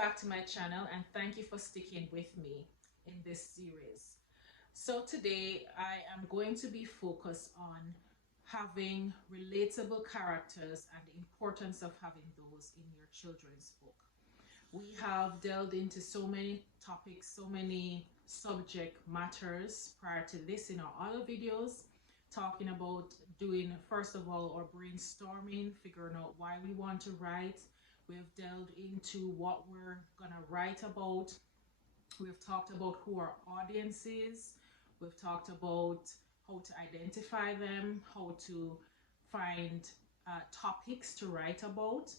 back to my channel and thank you for sticking with me in this series. So today I am going to be focused on having relatable characters and the importance of having those in your children's book. We have delved into so many topics, so many subject matters prior to this in our other videos, talking about doing, first of all, our brainstorming, figuring out why we want to write. We've delved into what we're going to write about. We've talked about who our audience is. We've talked about how to identify them, how to find topics to write about,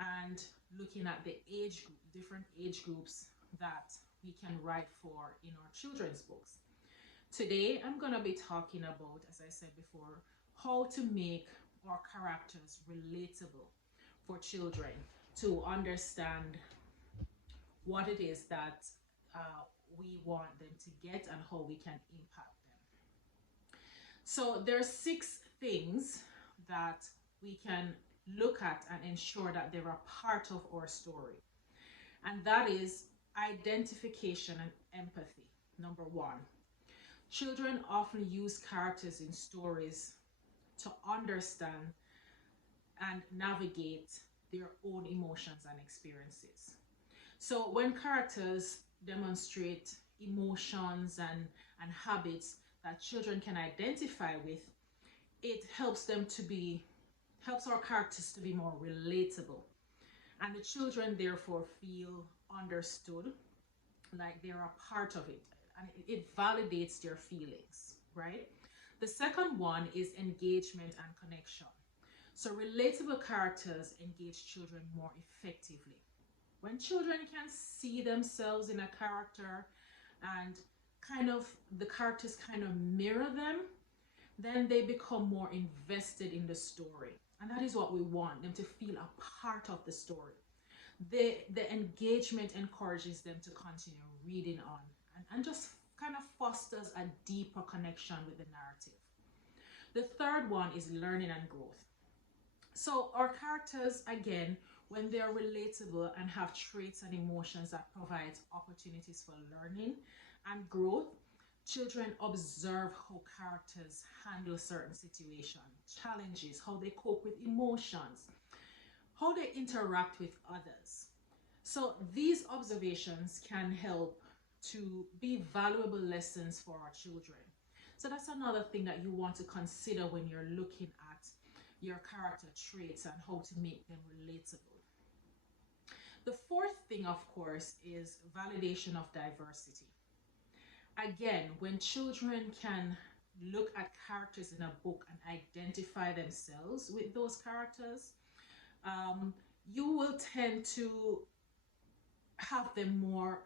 and looking at the age group, different age groups that we can write for in our children's books. Today, I'm going to be talking about, as I said before, how to make our characters relatable for children to understand what it is that we want them to get and how we can impact them. So there are 6 things that we can look at and ensure that they're a part of our story. And that is identification and empathy. Number 1. Children often use characters in stories to understand and navigate their own emotions and experiences. So when characters demonstrate emotions and habits that children can identify with, it helps our characters to be more relatable. And the children therefore feel understood, like they're a part of it, and it validates their feelings, right? The second one is engagement and connection. So relatable characters engage children more effectively. When children can see themselves in a character and the characters kind of mirror them, then they become more invested in the story. And that is what we want, them to feel a part of the story. The engagement encourages them to continue reading on and just kind of fosters a deeper connection with the narrative. The third one is learning and growth. So our characters, again, when they are relatable and have traits and emotions that provide opportunities for learning and growth, children observe how characters handle certain situations, challenges, how they cope with emotions, how they interact with others. So these observations can help to be valuable lessons for our children. So that's another thing that you want to consider when you're looking at your character traits and how to make them relatable. The fourth thing, of course, is validation of diversity. Again, when children can look at characters in a book and identify themselves with those characters, you will tend to have them more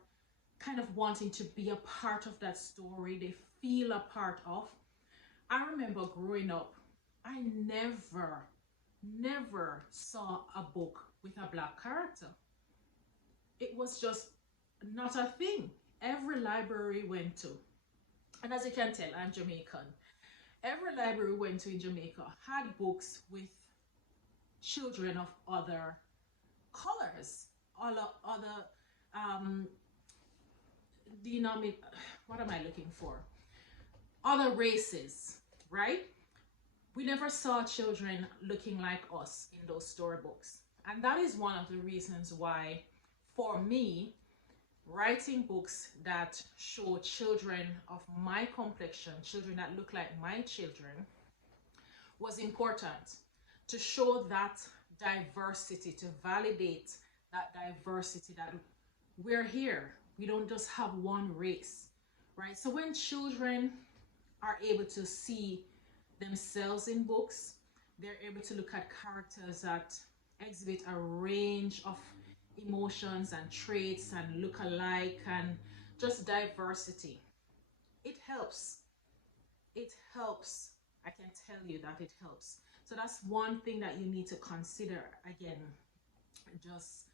kind of wanting to be a part of that story. They feel a part of. I remember growing up, I never saw a book with a black character. It was just not a thing. Every library we went to, and as you can tell, I'm Jamaican. Every library we went to in Jamaica had books with children of other colors, other what am I looking for? Other races, right? We never saw children looking like us in those storybooks. And that is one of the reasons why, for me, writing books that show children of my complexion, children that look like my children, was important, to show that diversity, to validate that diversity, that we're here. We don't just have one race, right? So when children are able to see themselves in books, they're able to look at characters that exhibit a range of emotions and traits and look alike and just diversity. It helps. It helps. I can tell you that it helps. So that's one thing that you need to consider. Again, just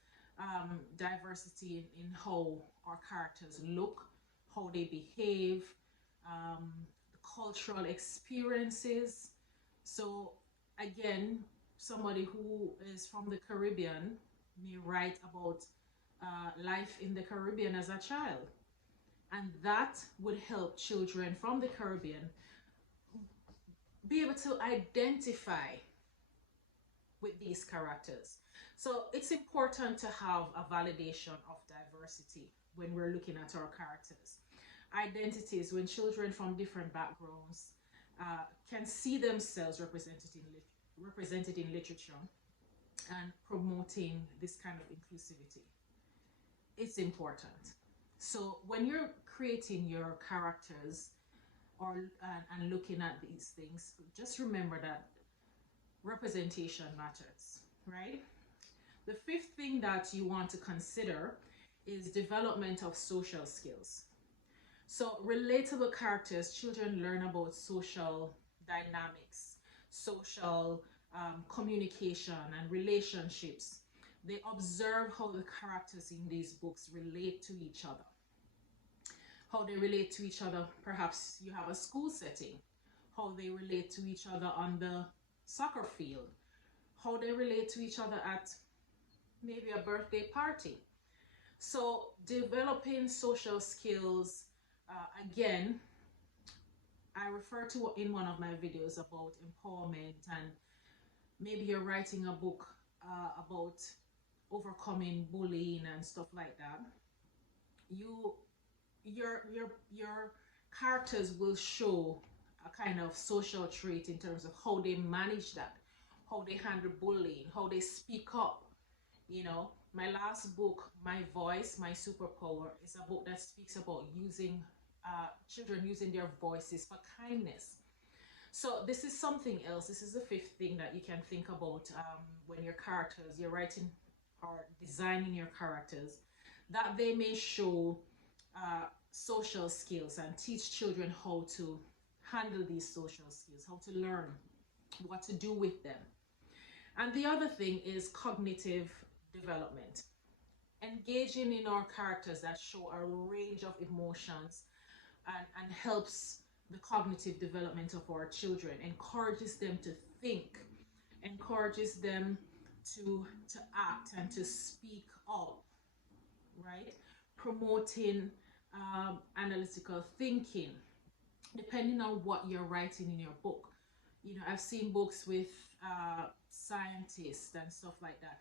diversity in how our characters look, how they behave, the cultural experiences. So again, somebody who is from the Caribbean may write about life in the Caribbean as a child. And that would help children from the Caribbean be able to identify with these characters. So it's important to have a validation of diversity when we're looking at our characters. Identities, when children from different backgrounds can see themselves represented in literature and promoting this kind of inclusivity. It's important. So when you're creating your characters or and looking at these things, just remember that representation matters, right? The fifth thing that you want to consider is development of social skills. So relatable characters, children learn about social dynamics, social communication and relationships. They observe how the characters in these books relate to each other, how they relate to each other. Perhaps you have a school setting, how they relate to each other on the soccer field, how they relate to each other at maybe a birthday party. So developing social skills, again, I refer to in one of my videos about empowerment, and maybe you're writing a book about overcoming bullying and stuff like that. You your characters will show a kind of social trait in terms of how they manage that, how they handle bullying, how they speak up. You know, my last book, My Voice, My Superpower, is a book that speaks about using children using their voices for kindness. So this is something else. This is the fifth thing that you can think about when your characters, you're writing or designing your characters, that they may show social skills and teach children how to handle these social skills, how to learn what to do with them. And the other thing is cognitive development. Engaging in our characters that show a range of emotions and helps the cognitive development of our children, encourages them to think, encourages them to act and to speak up, right? Promoting analytical thinking, depending on what you're writing in your book. You know, I've seen books with scientists and stuff like that.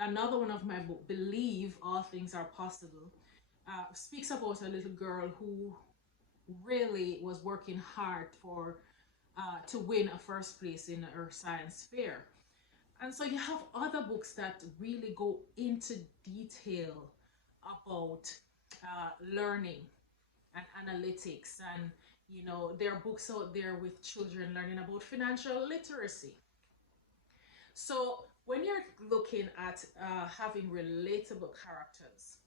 Another one of my book, Believe All Things Are Possible, speaks about a little girl who really was working hard for to win a first place in her science fair. And so you have other books that really go into detail about learning and analytics, and you know, there are books out there with children learning about financial literacy. So when you're looking at having relatable characters,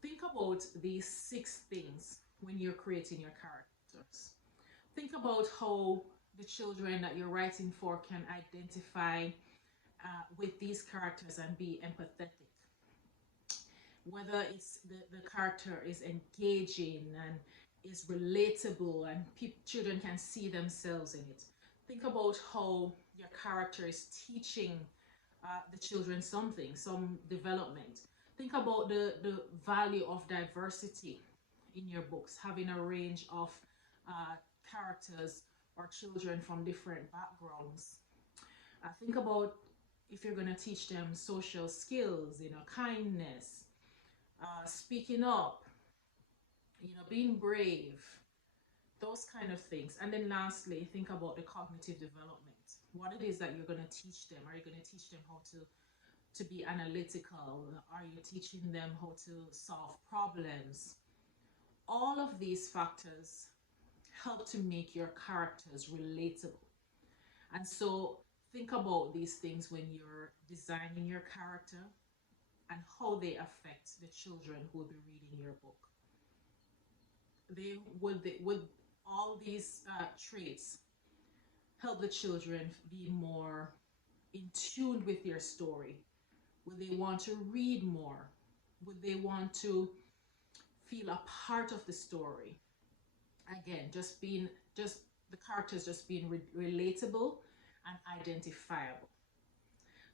think about these six things when you're creating your characters. Think about how the children that you're writing for can identify with these characters and be empathetic. Whether it's the character is engaging and is relatable and children can see themselves in it. Think about how your character is teaching the children something, some development. Think about the value of diversity in your books, having a range of characters or children from different backgrounds. Think about if you're going to teach them social skills, you know, kindness, speaking up, you know, being brave, those kind of things. And then lastly, think about the cognitive development. What it is that you're going to teach them. Are you going to teach them how to be analytical? Are you teaching them how to solve problems? All of these factors help to make your characters relatable. And so think about these things when you're designing your character and how they affect the children who will be reading your book. Would all these traits help the children be more in tune with their story? Would they want to read more? Would they want to feel a part of the story? Again, just the characters just being relatable and identifiable.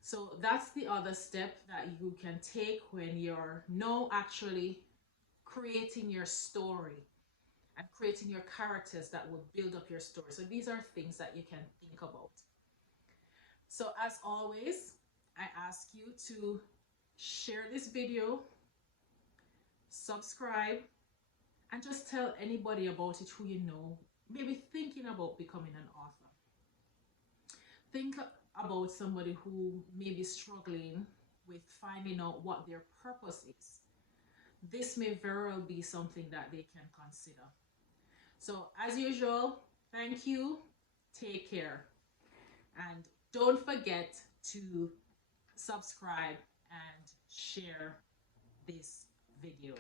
So that's the other step that you can take when you're now actually creating your story and creating your characters that will build up your story. So these are things that you can think about. So as always, I ask you to share this video, subscribe, and just tell anybody about it who you know, maybe thinking about becoming an author. Think about somebody who may be struggling with finding out what their purpose is. This may very well be something that they can consider. So as usual, thank you, take care, and don't forget to subscribe and share this video.